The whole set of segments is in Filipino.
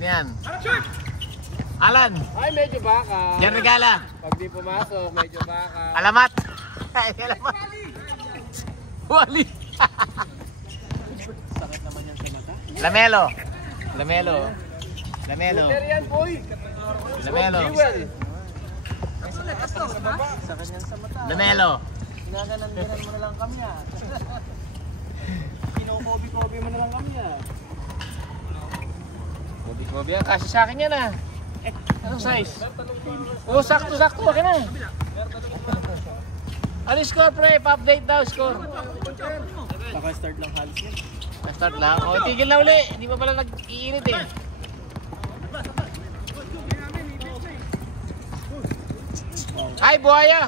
Sino yan? Alan. Ay, medyo baka. Yan regala. Pag di pumasok, medyo baka. Alamat. Alamat. Wali. Sakit naman yan sa mata. Lamelo. Lamelo. Lamelo. Super yan, boy. Lamelo. Sakit yan sa mata. Lamelo. Ginaganan mo na lang kami ah. Kinukobi-kobi mo na lang kami ah. Kobi yan. Kasi sa akin yan ah. Anong size? Oh, sakto-sakto. Akin na. Ano score pre? Pa-update daw score. Paka-start lang halos yan. Start lang. O, tigil na uli. Hindi pa pala nag-iinit eh. Ay, buhaya!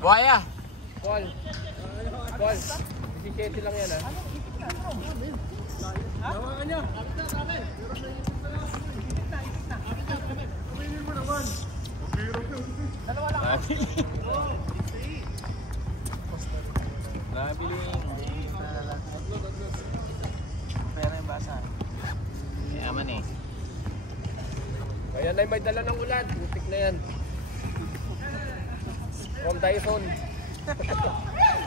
Buhaya! Paul. Paul. 17 lang yan ah. Hawakan niya. Nabiling. Pera yung basa. Yaman eh. Ayan ay may dala ng ulan. Butik na yan. From Dyson.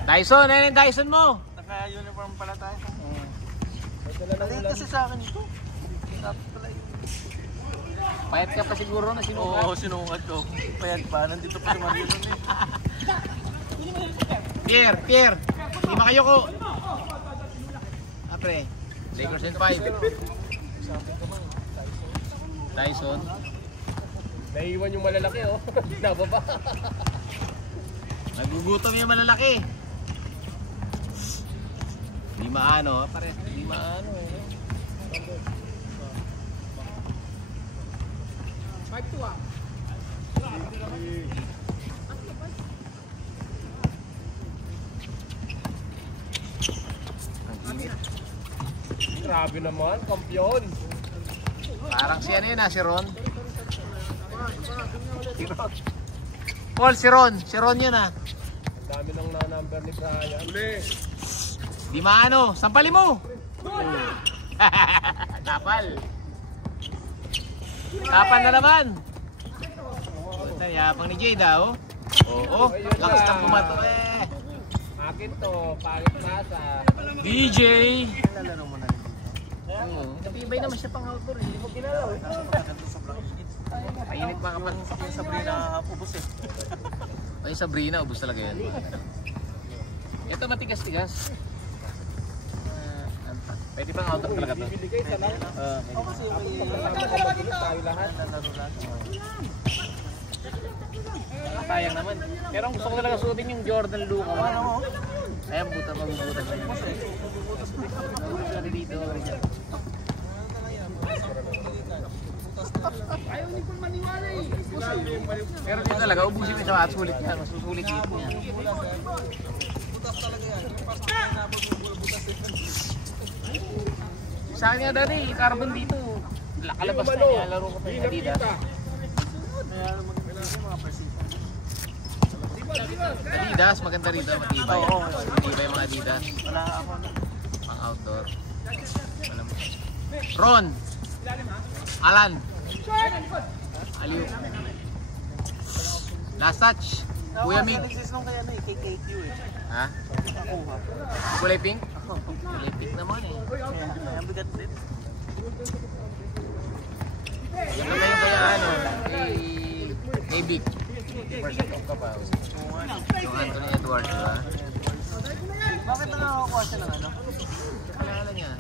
Dyson, ano yung Dyson mo? Naka-uniform pala tayo. May dala ng ulan. Kasi sa akin ito. Payat ka pa siguro na sinukat. Oo, sinukat ko. Payat pa. Nandito pa si Mario nun eh. Pierre. Hindi makayo ko. Apre. Lakers and 5. Dyson. Naiiwan yung malalaki oh. Nababa. Nagugutom yung malalaki. Hindi maano. Pare. Hindi maano eh. 5-2 ah. Grabe naman, kampiyon. Parang si ano yun ah, si Ron. Paul, si Ron. Si Ron yun ah. Ang dami ng na-number ni Brian. Uli. Di maano. Sampali mo. Kapal. Kapal na naman. Puta, yapang ni Jade ah, oh. Oo. Lakas ng pumato eh. Akin to, pangit masa. DJ. Lalaro mo na rin. Napibay naman siya pang outdoor. Hindi mo ginalaw eh. Painit pa kapag Yung Sabrina, ubos eh. ay Sabrina, ubos talaga yan. Ito matigas-tigas. Pwede pang outdoor talaga to. Bibili kayo sa lang. Kasi tayo lahat. Sayang naman. Pero ang gusto ko talaga suotin yung Jordan Luka. Ayan, mabubutas na yun. Dito. Ayaw ni Paul maniwala eh. Pero dito talaga, ubusin mo siya at sulit yan. Masusulit dito yan. Butas talaga yan. Sa akin nga dati, carbon dito. Kalabas na niya, laro ko pa yung Adidas. Adidas, maganda rito, matibay. Matibay yung mga Adidas. Wala ako. Pang outdoor. Ron. Alan. Aliw. Last touch. Kuya Mig. Nag-exist nung kaya na eh, KKQ eh. Ha? Nakuha. Kulay pink? Kulay pink naman eh. Kaya bigat din. Yan naman yung kaya ano, kay Big. 50% off ka pa. Yung Anthony Edwards, diba? Bakit nakakakuha siya ng ano? Kalala niya.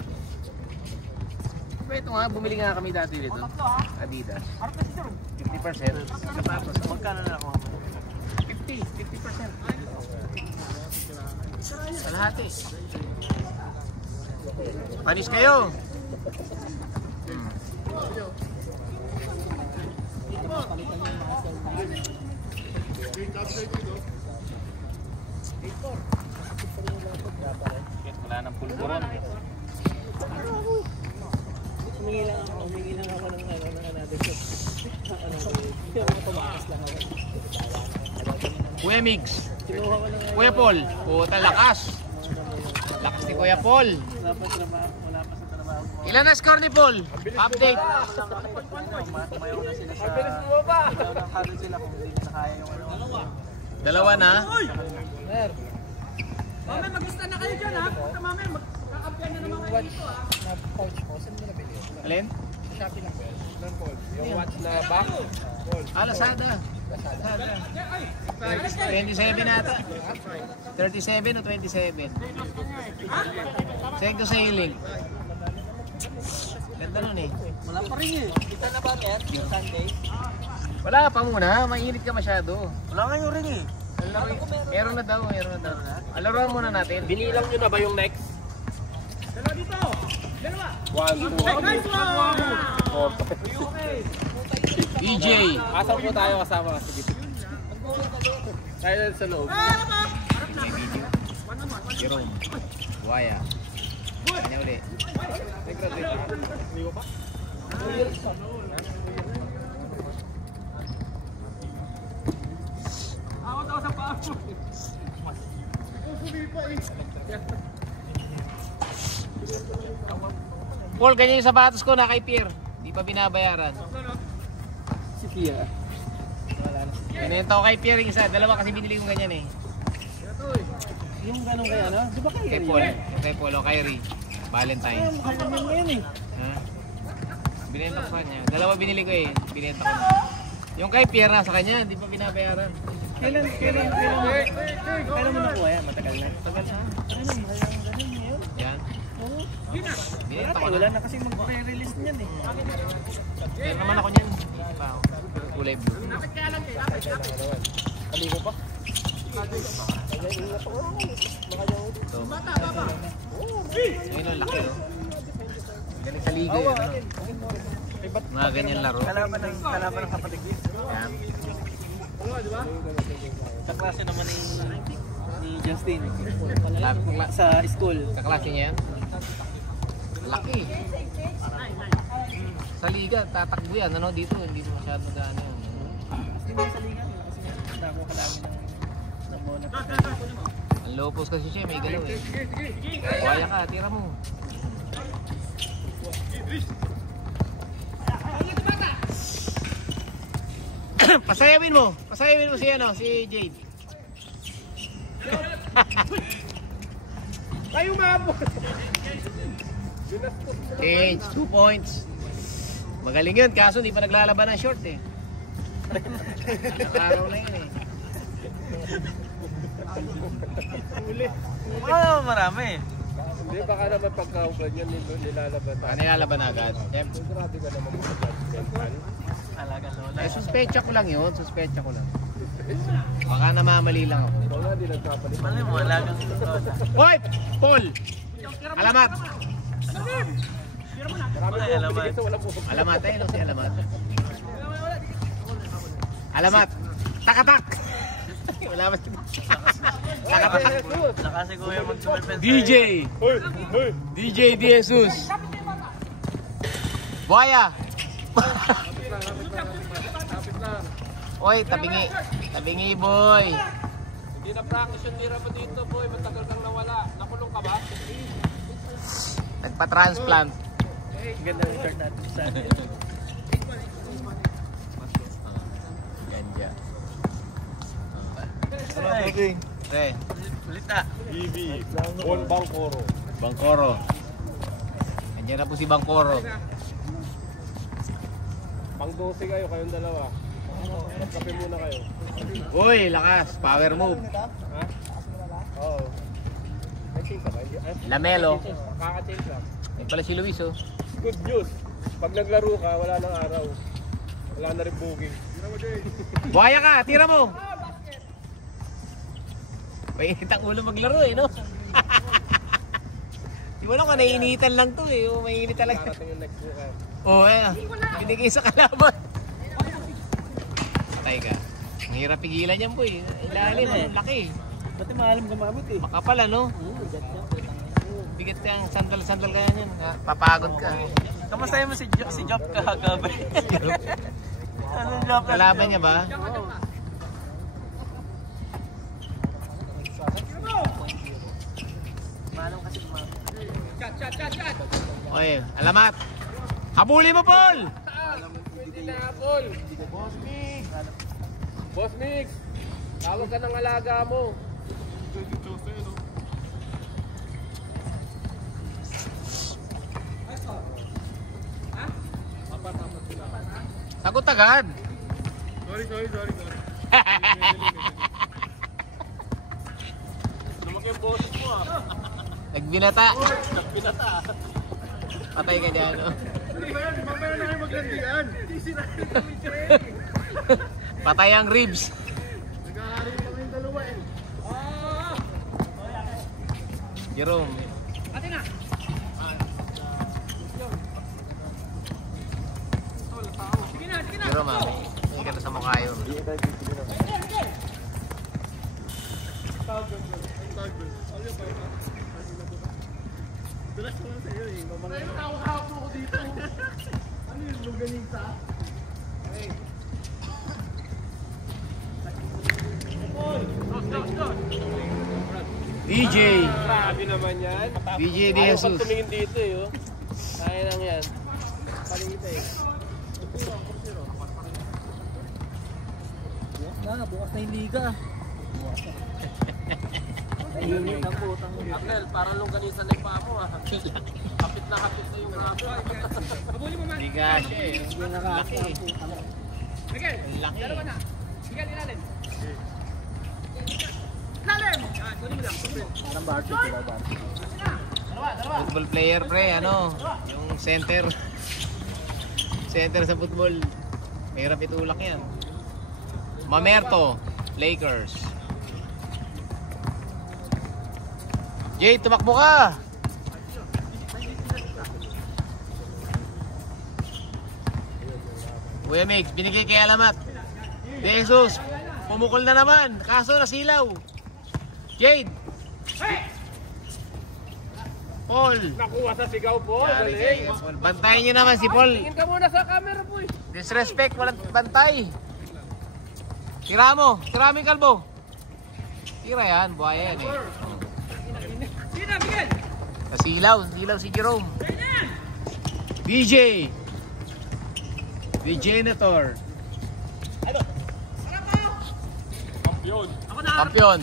Ito nga, bumili nga kami dati dito. Adidas. 50%. Tapos, Magkano na ako? 50%. Kalahati. Panis kayo. Wala nang pulburon. Humingi lang ako ng ano, ng another shot. Hindi ako tumakas lang ako. Kuya Migs. Kinuha ko ng Kuya Paul. Puta lakas. Lakas ni Kuya Paul. wala pa sa trabaho Ilan na score ni Paul? Update. Tumayo na sila sa... Ikaw ng harod sila kung hindi na kaya yung ano. Dalawa na. Mer. Mame, magusta na kayo dyan ha. Puta mame, magkakampiyan na naman kayo dito ha. Na pouch ko, saan mo na bili? Alin? Sa Shopee lang. Yung watch na back. Lazada. 27 ata. 37 o 27. Send ko sa link. Ganda nun eh. Wala pa rin eh. Kita na ba, Mer? Yung Sunday? Wala pa muna, mainit ka masyado. Wala nga yung ring eh. Meron na daw, meron na daw. Alaruan muna natin. Binilang nyo na ba yung next? Dalawa dito. Dalawa. 1, 2, Nice one. 4. DJ. Asan po tayo kasama? Sige. Tayo na sa loob. May video. Jerome. Buhaya. Kanya uli. Awat ako sa paa. Paul, ganyan yung sapatos ko na kay Pierre. Di pa binabayaran. Si Pia. Pinento ko kay Pierre yung isa. Dalawa kasi binili ko ganyan eh. Yung ganun kaya ano? Di ba kayo? Kay Paul. Yung kay Paul o kay Ri. Valentine. Mahal naman ngayon eh. Ha? Binenta ko sa kanya. Dalawa binili ko eh. Binenta ko na. Yung kay Pierre nasa kanya. Di pa binabayaran. Kailan mo nakuha yan? Matagal na. Tagal na. Ano, mahal lang ganun ngayon. Yan. Oo. Binenta ko Wala na. na kasi mag-re-release niyan eh. Meron naman ako niyan. Kulay blue. Kaligo pa? Ito. Ayun ang laki oh. Galing sa liga yun. Ano? Mga ganyan laro. Kalaban ng kapatid ko. Yan. Sa klase naman ni Justin. Kakla- Sa school. Kaklase niya yan. Laki. Sa liga, tatakbo yan. Ano dito? Hindi mo masyado gano'n yun. Hindi mo sa liga. Kasi damo kalami ng bonus. Ang low post kasi siya, may galaw eh. Buhaya ka, tira mo. Pasayawin mo si ano, si Jade. Tayo maabot! Change, 2 points. Magaling yun, kaso di pa naglalaban ng short eh. Araw na yun eh. Marami. Hindi, baka naman pagkahugan yan nilalaban tayo. Ano nilalaban agad? Siyempre. Grabe ka naman sa judgmental. Alaga lola. Eh, suspecha ko lang yun, suspecha ko lang. Baka namamali lang ako. Ikaw nga, di nagpapalit. Mali mo, alaga lola. Hoy! Paul! Alamat! Marami ko, alamat. binigay sa walang puso. Alamat eh, no si Alamat. Alamat! Takatak! Wala ba? Takatak! Saka si Kuya mag-sumipin. DJ! Hoy! Hoy! DJ De Jesus! Buhaya! Oy, tabingi boy! Hindi na practice yung tira mo dito, boy. Matagal kang nawala. Nakulong ka ba? Nagpa-transplant. Ganda ng shirt natin sa Ganja. Okay. Okay. Ulit na. BB. On Bangkoro. Bangkoro. Andiyan na po si Bangkoro. Pang 12 kayo, kayong dalawa. Magkape muna kayo. Uy, lakas. Power move. Ha? Oo. May change ka ba? Hindi. Lamelo. Kaka-change lang. Yan pala si Luis oh. Good news. Pag naglaro ka, wala nang araw. Wala na rin booking. Buhaya ka, tira mo. Mainit ang ulo maglaro eh, no? Di mo lang ka, naiinitan lang to eh. Oh, mainit talaga. Karating yung next buka. Oo, binigay sa kalaban. Patay ka. Ang hirap pigilan yan, boy. Ilalim, ang laki. Dati maalam gumamit eh. Makapal, ano? Bigat yung sandal-sandal kaya yan. Papagod ka. Kamusta mo si Job kahagabi? Ano Job? Kalaban niya ba? Maalam kasi gumamit. Okay, alamat. Habulin mo, Paul! Hindi na, Paul. Boss Mix. Tawag ka ng alaga mo. Sagot agad. Sorry. Lumaki yung boses mo ah. Nagbinata. Patay ka dyan, no? Mamaya na kayo maglandian. Patay ang ribs. Nagkakaroon pa kayong dalawa eh. Jerome. Ate na. Sige na. Jerome, ah. Hindi ka na sa mukha yun. Dulas ko lang sa'yo eh. Ay, nakakahap mo ko dito. Ano yung luganing sa? Okay. DJ. Grabe naman yan. DJ De Ayaw Jesus. pag tumingin dito eh. Oh. Kaya lang yan. Palingita eh. Bukas na yung liga. Nahihingit ang putang mo. Arnel, parang longganisa na yung paa mo ah. Kapit na yung rabo. Habulin mo man. Hindi ka siya eh. Hindi nakakasya ang putang mo. Miguel, Laki. dalawa na. Miguel, ilalim. Ilalim! Yan, kunin mo lang. Parang barcode sila, barcode. Football player, pre. Ano? Yung center. Center sa football. Mahirap itulak yan. Mamerto, Lakers. Jay, tumakbo ka! Kuya Mix, binigay kay Alamat. De Jesus, pumukol na naman. Kaso nasilaw. Jade! Paul! Nakuha sa sigaw, Paul. Galing. Bantayan nyo naman si Paul. Tingin ka muna sa camera, boy. Disrespect, walang bantay. Tira mo yung kalbo. Tira yan, buhaya yan eh. Sige na, Miguel! Nasilaw si Jerome. DJ Nator. Ako na. Kampiyon.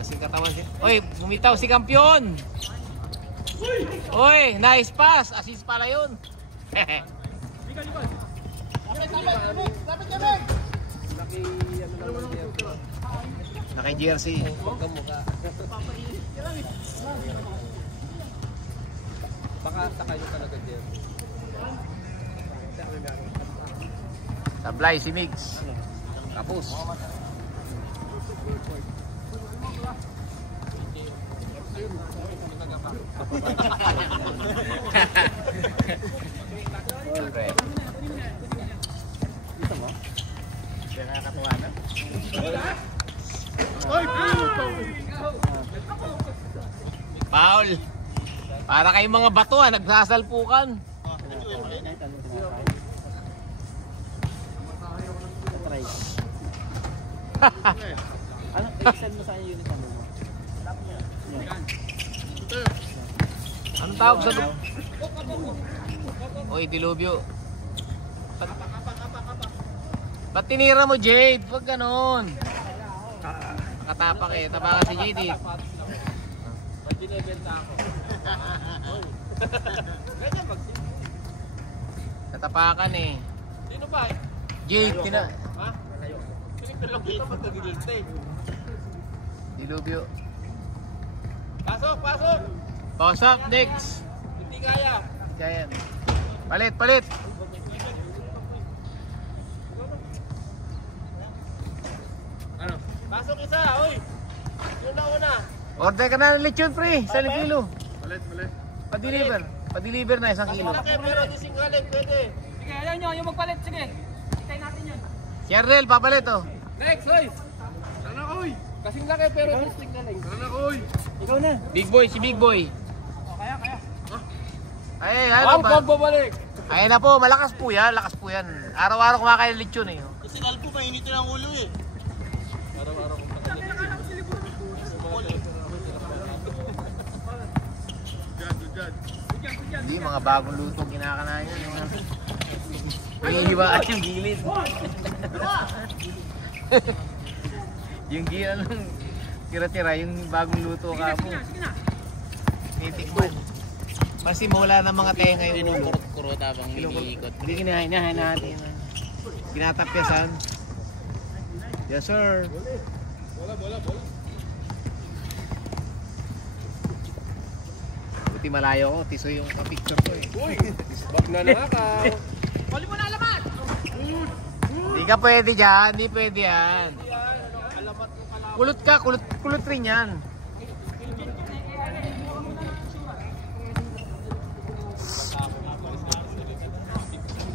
Kasing katawan siya. Oy, bumitaw si kampiyon. Oy, nice pass. Assist pala yun. Naki jersey. Baka takay nyo talaga, Jer. Sablay si Migs. Kapus. Siyempre. Dito mo? Siya nakakatuwa na. Paul. Para kayong mga bato nagsasalpukan. Try. Ano, extend mo sa akin yung uniform mo? Anong tawag sa Oy, dilubyo. Ba't tinira mo, Jade? Huwag ganon. Nakatapak eh. Tapakan si Jade eh. Ba't binibenta ako? Natapakan eh. Sino ba? Jade, Ha? Pinipilok kita ba't nagigilta eh? dilubyo. Pasok! Boss up, next. Hindi kaya. Giant. Palit. Ano? Pasok isa, oy! Yun na una. Order ka na ng lechon, pre. Sa kilo. Malit. Pa-deliver na 1 kilo. Malaki pero di singhalin, pwede. Sige, ayaw nyo. Yung magpalit. Sige. Hintay natin yun. Si Arnel, papalit oh. Next, oy! Sana oy! Kasing laki pero di singhalin. Sana oy! Ikaw na. Big boy, si Big Boy. Kaya. Ay, ano ba? Babalik! Ayun na po, malakas po yan. Araw-araw kumakain ng lechon eh. Kasi kalpo, mainitin ang ulo eh. Araw-araw kong patagal. Hindi, mga bagong luto kinakanayan. Hinihiwaan yung gilid. Yung gilid ng tira-tira, yung bagong luto ka mo. Titikman. Kasi mawala ng mga tenga yung ulo. Kurot habang iniikot. Hindi kinahin natin. Kinatapyasan. Yes sir. Bola. Buti malayo ko, tiso yung picture ko eh. Uy! Isbak na nakakaw. Huli mo na alamat! Hindi ka pwede dyan, hindi pwede yan. Kulot ka, kulot rin yan.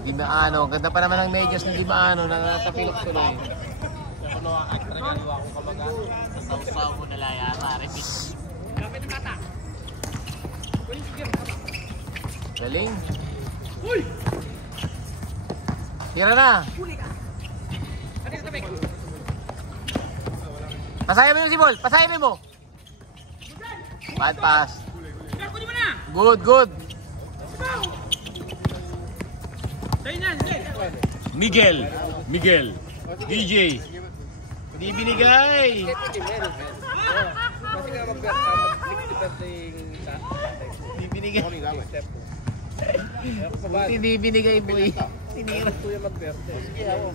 Di maano, ganda pa naman ng medyas na di maano, natatapilok tuloy. Sausaw ko na lang yata. Repeat. Galing. Tira na. Pasayamin mo si Bol, pasayamin mo. Bad pass. Good. Miguel, DJ. Hindi binigay. Kasi nga mag-60% yung isa. Hindi binigay. Step 2. Hindi binigay boy. Tinira. Kuya mag-verte. Sige ako.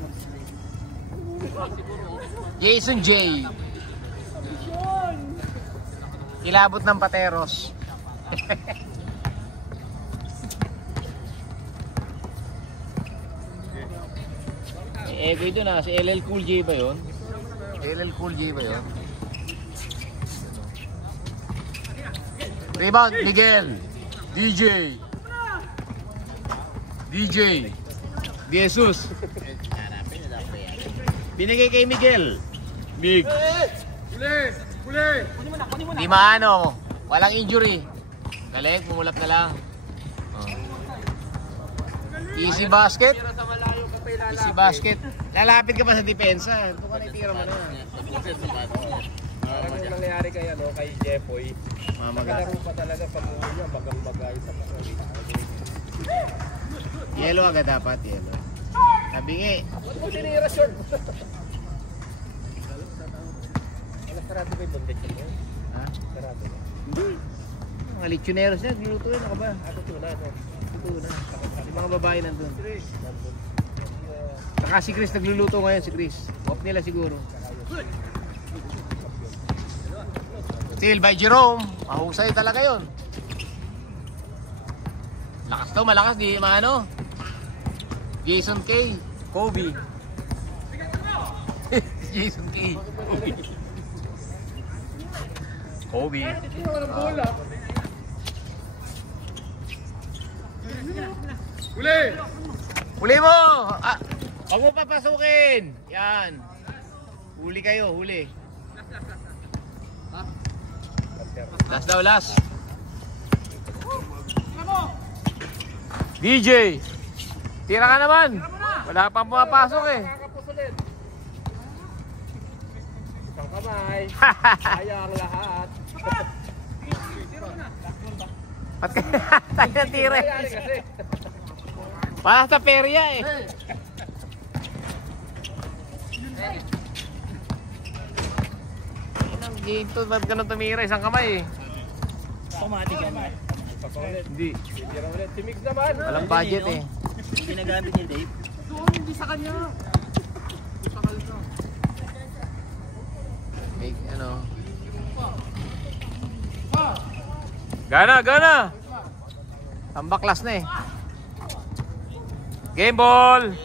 Jason J. Kilabot ng pateros. Ego ito na, si LL Cool J ba yun? LL Cool J ba yun? Rebound, Miguel. DJ. Jesus. Binigay kay Miguel. Mig. Huli! Di maano, walang injury. Galing, pumulap na lang. Easy basket. Easy basket. Lalapit ka pa sa depensa. Ito ka na itira mo na. Parang yung nangyayari kay Jeffoy. Mamagat. Nakalaro pa talaga pag uwi niya, bagang-bagay sa kasalita. Yellow agad dapat, yellow. Nabingi. Ano mo tinira short? Sarado ba yung bundit niya? Ha? Sarado na. Hindi. Mga lechoneros yan, niluto yun. Ako ba? Ako tuna, no? Ito na. Yung mga babae nandun. Saka si Chris nagluluto ngayon, si Chris. Off nila siguro. Still by Jerome. Mahusay talaga yun. Lakas to, malakas. Di maano. Jason K. Kobe. Jason K. Kobe. Huli! Huli mo! Ah, huwag mo papasukin! Yan. Huli kayo, huli. Last daw, last. DJ! Tira ka naman! Wala pang pumapasok eh. Isang kamay. Sayang lahat. Ba't kaya tayo natira eh? Kasi. Para sa perya eh. Inang game to, ba't ganun tumira? Isang kamay eh. Automatic yan. Papaulit. Hindi. Tira ulit. Si Mix naman. Walang budget eh. Hindi ginagamit ni Dave. Hindi sa kanya. Big ano. Gana! Tambaklas na eh. Game ball!